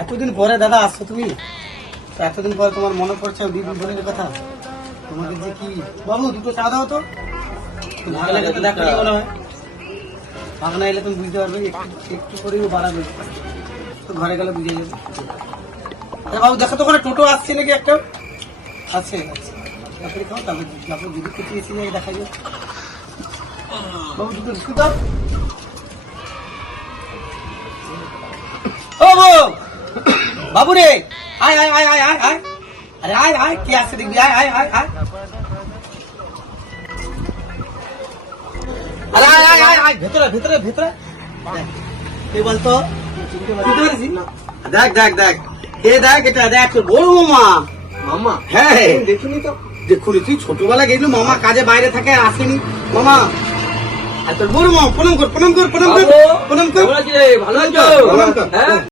এতদিন পরে দাদা আসছো তুমি, এতদিন পরে তোমার মনে পড়ছে দিদি বোনের কথা। তোমাকে যে কি বাবু দুটো চা দাও তো, ভালো লাগে তো দেখো মনে হয়। ভাগনা এলে তুমি বুঝতে পারবে, একটু একটু করেও বাড়াবে, তো ঘরে গেলে বুঝে যাবে। বাবু দেখো তো ওখানে টোটো আসছে নাকি একটা, আছে আছে তারপরে খাও, তারপরে দিদি কোথায় এসে যাবে দেখা যাবে। বাবু দুটো বিস্কুট দাও। ও বাবু রে, আয় আয় আয় আয় আয় আয়, আরে আয় আয়, কি আসছে দেখবি, আয় আয় আয় আয়, আরে আয় আয় আয় আয়, ভেতরে ভেতরে ভেতরে। কে বলতো, চিনতে পারছিস না? দেখ দেখ দেখ, কে দেখ, এটা দেখ তোর বড় মামা। মামা? হ্যাঁ দেখিনি তো। দেখুন তুই ছোটবেলা গেছিল, মামা কাজে বাইরে থাকে আর আসেনি। মামা আর তোর বড় মামা, প্রণাম কর প্রণাম কর প্রণাম কর প্রণাম কর। ভালো আছো? প্রণাম কর। হ্যাঁ